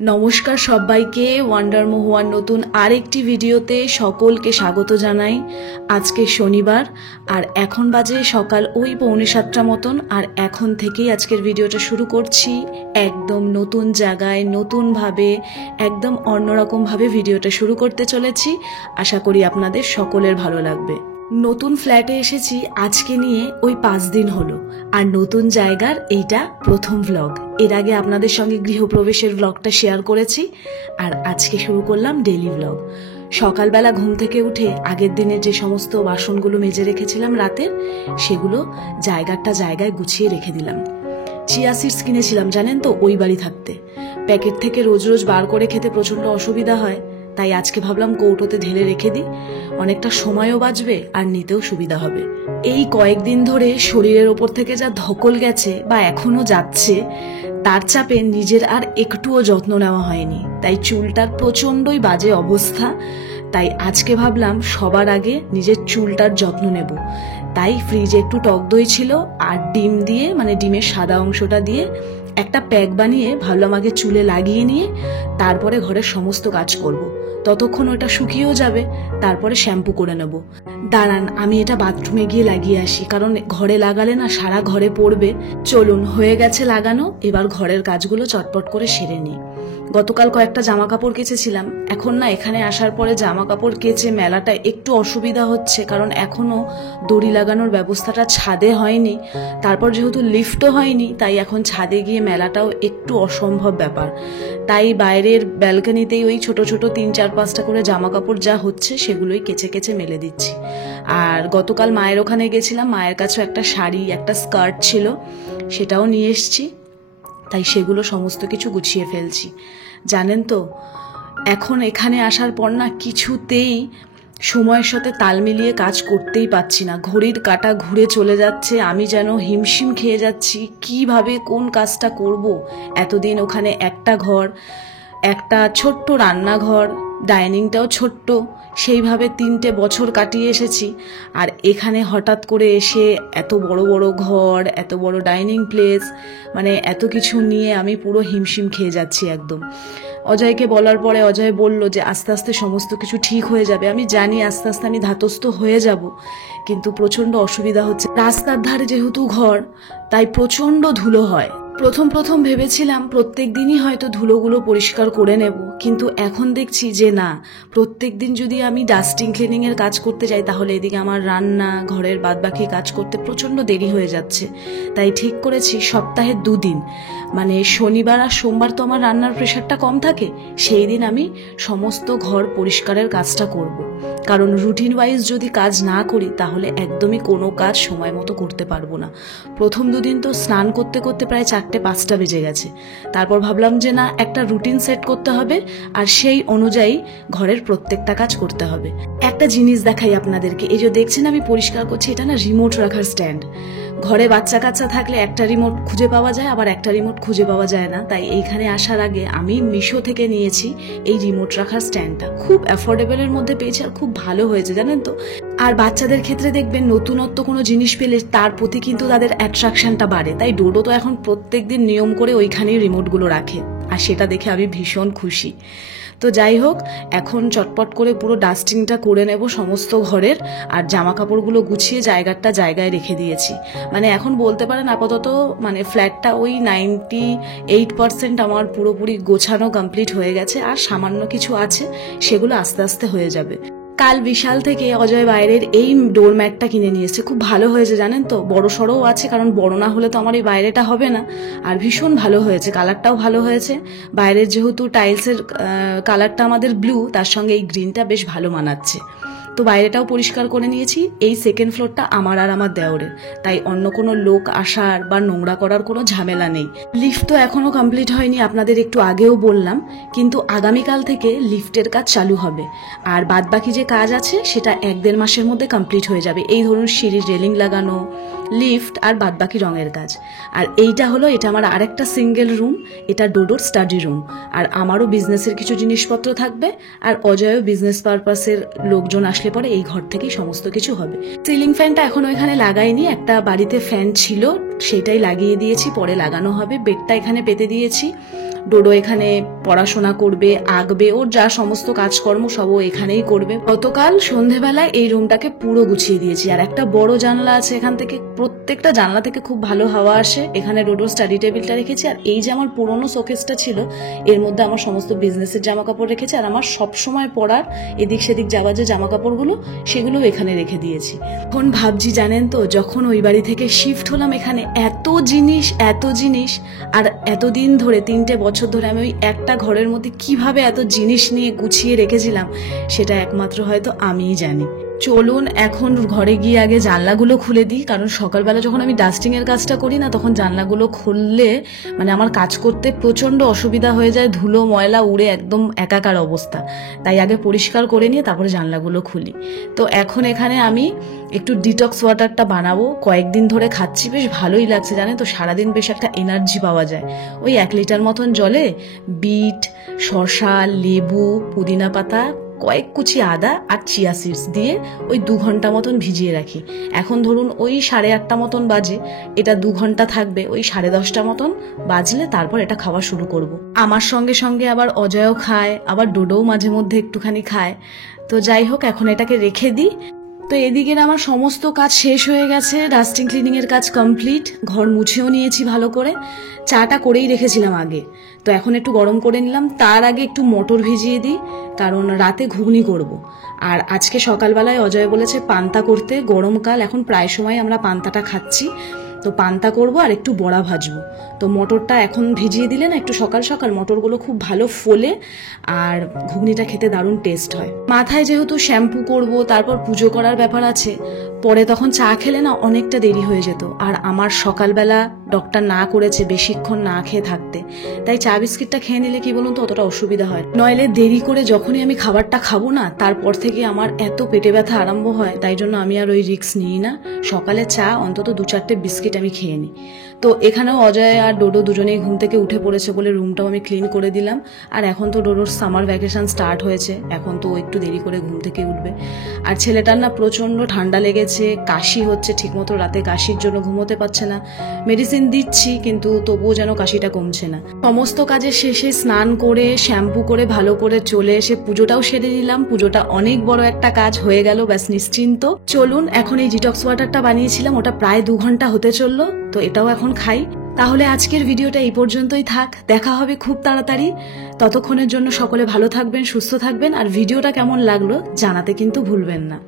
নমস্কার সবাইকে, ওয়ান্ডার মহুয়ার নতুন আরেকটি ভিডিওতে সকলকে স্বাগত জানাই। আজকে শনিবার আর এখন বাজে সকাল ওই 6:45 মতন। আর এখন থেকেই আজকের ভিডিওটা শুরু করছি। একদম নতুন জায়গায়, নতুনভাবে, একদম অন্যরকমভাবে ভিডিওটা শুরু করতে চলেছি। আশা করি আপনাদের সকলের ভালো লাগবে। নতুন ফ্ল্যাটে এসেছি আজকে নিয়ে ওই 5 দিন হলো, আর নতুন জায়গার এইটা প্রথম ভ্লগ। এর আগে আপনাদের সঙ্গে গৃহপ্রবেশের ভ্লগটা শেয়ার করেছি, আর আজকে শুরু করলাম ডেইলি ভ্লগ। সকালবেলা ঘুম থেকে উঠে আগের দিনের যে সমস্ত বাসনগুলো মেজে রেখেছিলাম রাতের, সেগুলো জায়গায় গুছিয়ে রেখে দিলাম। চিয়া সিডস কিনেছিলাম জানেন তো, ওই বাড়ি থাকতে। প্যাকেট থেকে রোজ রোজ বার করে খেতে প্রচণ্ড অসুবিধা হয়, তাই আজকে ভাবলাম কৌটোতে ঢেলে রেখে দিই, অনেকটা সময়ও বাঁচবে আর নিতেও সুবিধা হবে। এই কয়েকদিন ধরে শরীরের ওপর থেকে যা ধকল গেছে বা এখনো যাচ্ছে, তার চাপে নিজের আর একটুও যত্ন নেওয়া হয়নি, তাই চুলটার প্রচণ্ডই বাজে অবস্থা। তাই আজকে ভাবলাম সবার আগে নিজের চুলটার যত্ন নেব। তাই ফ্রিজে একটু টক দই ছিল আর ডিম দিয়ে, মানে ডিমের সাদা অংশটা দিয়ে একটা প্যাক বানিয়ে ভাবলাম আগে চুলে লাগিয়ে নিয়ে তারপরে ঘরের সমস্ত কাজ করব। ততক্ষণ ওটা শুকিয়েও যাবে, তারপরে শ্যাম্পু করে নেব। দাঁড়ান, আমি এটা বাথরুমে গিয়ে লাগিয়ে আসি, কারণ ঘরে লাগালে না সারা ঘরে পড়বে। চলুন, হয়ে গেছে লাগানো, এবার ঘরের কাজগুলো চটপট করে সেরে নিই। গতকাল কয়েকটা জামা কাপড় কেচেছিলাম। এখন না এখানে আসার পরে জামা কাপড় কেচে মেলাটা একটু অসুবিধা হচ্ছে, কারণ এখনো দড়ি লাগানোর ব্যবস্থাটা ছাদে হয়নি। তারপর যেহেতু লিফটও হয়নি, তাই এখন ছাদে গিয়ে মেলাটাও একটু অসম্ভব ব্যাপার। তাই বাইরের ব্যালকনিতেই ওই ছোট ছোট 3-4-5টা করে জামা কাপড় যা হচ্ছে সেগুলোই কেচে কেচে মেলে দিচ্ছি। আর গতকাল মায়ের ওখানে গেছিলাম, মায়ের কাছেও একটা শাড়ি, একটা স্কার্ট ছিল, সেটাও নিয়ে এসছি। তাই সেগুলো সমস্ত কিছু গুছিয়ে ফেলছি। জানেন তো, এখন এখানে আসার পর না কিছুতেই সময়ের সাথে তাল মিলিয়ে কাজ করতেই পারছি না। ঘড়ির কাঁটা ঘুরে চলে যাচ্ছে, আমি যেন হিমশিম খেয়ে যাচ্ছি কিভাবে কোন কাজটা করব। এতদিন ওখানে একটা ঘর, একটা ছোট্ট রান্নাঘর, ডাইনিংটাও ছোট্ট, সেইভাবে 3টে বছর কাটিয়ে এসেছি। আর এখানে হঠাৎ করে এসে এত বড় বড় ঘর, এত বড় ডাইনিং প্লেস, মানে এত কিছু নিয়ে আমি পুরো হিমশিম খেয়ে যাচ্ছি একদম। অজয়কে বলার পরে অজয় বলল যে আস্তে আস্তে সমস্ত কিছু ঠিক হয়ে যাবে। আমি জানি আস্তে আস্তে আমি ধাতস্থ হয়ে যাব, কিন্তু প্রচণ্ড অসুবিধা হচ্ছে। রাস্তার ধারে যেহেতু ঘর, তাই প্রচণ্ড ধুলো হয়। প্রথম ভেবেছিলাম প্রত্যেক দিনই হয়তো ধুলোগুলো পরিষ্কার করে নেব, কিন্তু এখন দেখছি যে না, প্রত্যেক দিন যদি আমি ডাস্টিং ক্লিনিংয়ের কাজ করতে যাই, তাহলে এদিকে আমার রান্না, ঘরের বাদবাকি কাজ করতে প্রচণ্ড দেরি হয়ে যাচ্ছে। তাই ঠিক করেছি সপ্তাহে 2 দিন, মানে শনিবার আর সোমবার তো আমার রান্নার প্রেশারটা কম থাকে, সেই দিন আমি সমস্ত ঘর পরিষ্কারের কাজটা করব। কারণ রুটিন ওয়াইজ যদি কাজ না করি, তাহলে একদমই কোনো কাজ সময় মতো করতে পারবো না। প্রথম 2 দিন তো স্নান করতে করতে প্রায় 4টে-5টা বেজে গেছে। তারপর ভাবলাম যে না, একটা রুটিন সেট করতে হবে, আর সেই অনুযায়ী ঘরের প্রত্যেকটা কাজ করতে হবে। একটা জিনিস দেখাই আপনাদেরকে, এই যে দেখছেন আমি পরিষ্কার করছি, এটা না রিমোট রাখার স্ট্যান্ড। ঘরে বাচ্চা কাচ্চা থাকলে একটা রিমোট খুঁজে পাওয়া যায়, আবার একটা রিমোট খুঁজে পাওয়া যায় না। তাই এইখানে আসার আগে আমি মিশো থেকে নিয়েছি এই রিমোট রাখার স্ট্যান্ডটা। খুব অ্যাফোর্ডেবলের মধ্যে পেয়েছি, আর খুব ভালো হয়েছে জানেন তো। আর বাচ্চাদের ক্ষেত্রে দেখবেন নতুনত্ব কোনো জিনিস পেলে তার প্রতি কিন্তু তাদের অ্যাট্রাকশনটা বাড়ে। তাই ডোডো তো এখন প্রত্যেকদিন নিয়ম করে ওইখানেই রিমোটগুলো রাখে, আর সেটা দেখে আমি ভীষণ খুশি। তো যাই হোক, এখন চটপট করে পুরো ডাস্টিংটা করে নেব সমস্ত ঘরের, আর জামা কাপড়গুলো গুছিয়ে জায়গায় রেখে দিয়েছি। মানে এখন বলতে পারেন আপাতত মানে ফ্ল্যাটটা ওই 98% আমার পুরোপুরি গোছানো কমপ্লিট হয়ে গেছে, আর সামান্য কিছু আছে, সেগুলো আস্তে আস্তে হয়ে যাবে। কাল বিশাল থেকে অজয় বাইরের এই ডোরম্যাটটা কিনে নিয়ে এসেছে। খুব ভালো হয়েছে জানেন তো, বড় সড়োও আছে, কারণ বড় না হলে তো আমার এই বাইরেটা হবে না। আর ভীষণ ভালো হয়েছে, কালারটাও ভালো হয়েছে। বাইরের যেহেতু টাইলসের কালারটা আমাদের ব্লু, তার সঙ্গে এই গ্রিনটা বেশ ভালো মানাচ্ছে। তো বাইরেটাও পরিষ্কার করে নিয়েছি। এই সেকেন্ড ফ্লোরটা আমার আর আমার দেওরের, তাই অন্য কোনো লোক আসার বা নোংরা করার কোনো ঝামেলা নেই। লিফট তো এখনো কমপ্লিট হয়নি, আপনাদের একটু আগেও বললাম, কিন্তু আগামীকাল থেকে লিফটের কাজ চালু হবে। আর বাদবাকি যে কাজ আছে সেটা 1-1.5 মাসের মধ্যে কমপ্লিট হয়ে যাবে। এই ধরুন সিঁড়ির রেলিং লাগানো, লিফট আর বাদবাকি রঙের কাজ। আর এইটা হলো, এটা আমার আরেকটা সিঙ্গেল রুম, এটা ডোডোর স্টাডি রুম। আর আমারও বিজনেসের কিছু জিনিসপত্র থাকবে, আর অজয়ও বিজনেস পারপাসের লোকজন আসলে পরে এই ঘর থেকেই সমস্ত কিছু হবে। সিলিং ফ্যানটা এখনো এখানে লাগাইনি, একটা বাড়িতে ফ্যান ছিল সেটাই লাগিয়ে দিয়েছি, পরে লাগানো হবে। বেডটা এখানে পেতে দিয়েছি, ডোডো এখানে পড়াশোনা করবে, আঁকবে, ওর যা সমস্ত কাজকর্ম সব ও এখানেই করবে। গতকাল সন্ধেবেলায় এই রুমটাকে পুরো গুছিয়ে দিয়েছি। আর একটা বড় জানলা আছে, এখান থেকে প্রত্যেকটা জানলা থেকে খুব ভালো হাওয়া আসে। এখানে ডোডোর স্টাডি টেবিলটা রেখেছি, আর এই যে আমার পুরোনো শোকেসটা ছিল এর মধ্যে আমার সমস্ত বিজনেসের জামা কাপড় রেখেছি, আর আমার সবসময় পরার এদিক সেদিক যাওয়া যে জামা কাপড়গুলো সেগুলো এখানে রেখে দিয়েছি। এখন ভাবছি জানেন তো, যখন ওই বাড়ি থেকে শিফট হলাম এখানে এত জিনিস আর এতদিন ধরে 3টে বছর ধরে আমি ওই একটা ঘরের মধ্যে কিভাবে এত জিনিস নিয়ে গুছিয়ে রেখেছিলাম সেটা একমাত্র হয়তো আমিই জানি। চলুন এখন ঘরে গিয়ে আগে জানলাগুলো খুলে দিই, কারণ সকালবেলা যখন আমি ডাস্টিং এর কাজটা করি না তখন জানলাগুলো খুললে মানে আমার কাজ করতে প্রচন্ড অসুবিধা হয়ে যায়, ধুলো ময়লা উড়ে একদম একাকার অবস্থা। তাই আগে পরিষ্কার করে নিয়ে তারপরে জানলাগুলো খুলি। তো এখন এখানে আমি একটু ডিটক্স ওয়াটারটা বানাবো, কয়েকদিন ধরে খাচ্ছি, বেশ ভালোই লাগছে জানেন তো, সারাদিন বেশ একটা এনার্জি পাওয়া যায়। ওই 1 লিটার মতন জলে বিট, শসা, লেবু, পুদিনা পাতা, কয়েক কুচি আদা আর চিয়া সিডস দিয়ে ওই 2 ঘন্টা মতন ভিজিয়ে রাখি। এখন ধরুন ওই 8:30 মতন বাজে, এটা 2 ঘন্টা থাকবে, ওই 10:30 মতন বাজলে তারপর এটা খাওয়া শুরু করব। আমার সঙ্গে সঙ্গে আবার অজয়ও খায়, আবার ডোডোও মাঝে মধ্যে একটুখানি খায়। তো যাই হোক, এখন এটাকে রেখে দিই। তো এদিকের আমার সমস্ত কাজ শেষ হয়ে গেছে, ডাস্টিং ক্লিনিং এর কাজ কমপ্লিট, ঘর মুছেও নিয়েছি ভালো করে। চাটা করেই রেখেছিলাম আগে, তো এখন একটু গরম করে নিলাম। তার আগে একটু মটর ভিজিয়ে দিই, কারণ রাতে ঘুগনি করব। আর আজকে সকালবেলায় অজয় বলেছে পান্তা করতে, গরমকাল এখন প্রায় সময় আমরা পান্তাটা খাচ্ছি, তো পান্তা করব আর একটু বড়া ভাজবো। তো মটরটা এখন ভিজিয়ে দিলে না একটু সকাল সকাল মটরগুলো খুব ভালো ফোলে আর ঘুগনিটা খেতে দারুণ টেস্ট হয়। মাথায় যেহেতু শ্যাম্পু করব, তারপর পুজো করার ব্যাপার আছে, পরে তখন চা খেলে না অনেকটা দেরি হয়ে যেত। আর আমার সকালবেলা ডক্টর না করেছে বেশিক্ষণ না খেয়ে থাকতে, তাই চা বিস্কিটটা খেয়ে নিলে কি বলুন তো অতটা অসুবিধা হয়। নইলে দেরি করে যখনই আমি খাবারটা খাবো না তারপর থেকে আমার এত পেটে ব্যথা আরম্ভ হয়, তাই জন্য আমি আর ওই রিস্ক নিই না। সকালে চা অন্তত 2-4টে বিস্কিট আমি খেয়ে নিই। তো এখানেও অজয় আর ডোডো দুজনেই ঘুম থেকে উঠে পড়েছে বলে রুমটাও আমি ক্লিন করে দিলাম। আর এখন তো ডোডোর সামার ভ্যাকেশন স্টার্ট হয়েছে, এখন তো একটু দেরি করে ঘুম থেকে উঠবে। আর ছেলেটার না প্রচন্ড ঠান্ডা লেগেছে, কাশি হচ্ছে, ঠিকমতো রাতে কাশির জন্য ঘুমোতে পারছে না। মেডিসিন দিচ্ছি কিন্তু তবুও যেন কাশিটা কমছে না। সমস্ত কাজের শেষে স্নান করে শ্যাম্পু করে ভালো করে চলে এসে পুজোটাও সেরে নিলাম। পুজোটা অনেক বড় একটা কাজ হয়ে গেল, ব্যাস নিশ্চিন্ত। চলুন এখন এই ডিটক্স ওয়াটারটা বানিয়েছিলাম, ওটা প্রায় 2 ঘন্টা হতে চললো, তো এটাও এখন খাই। তাহলে আজকের ভিডিওটা এই পর্যন্তই থাক, দেখা হবে খুব তাড়াতাড়ি। ততক্ষণের জন্য সকলে ভালো থাকবেন, সুস্থ থাকবেন, আর ভিডিওটা কেমন লাগলো জানাতে কিন্তু ভুলবেন না।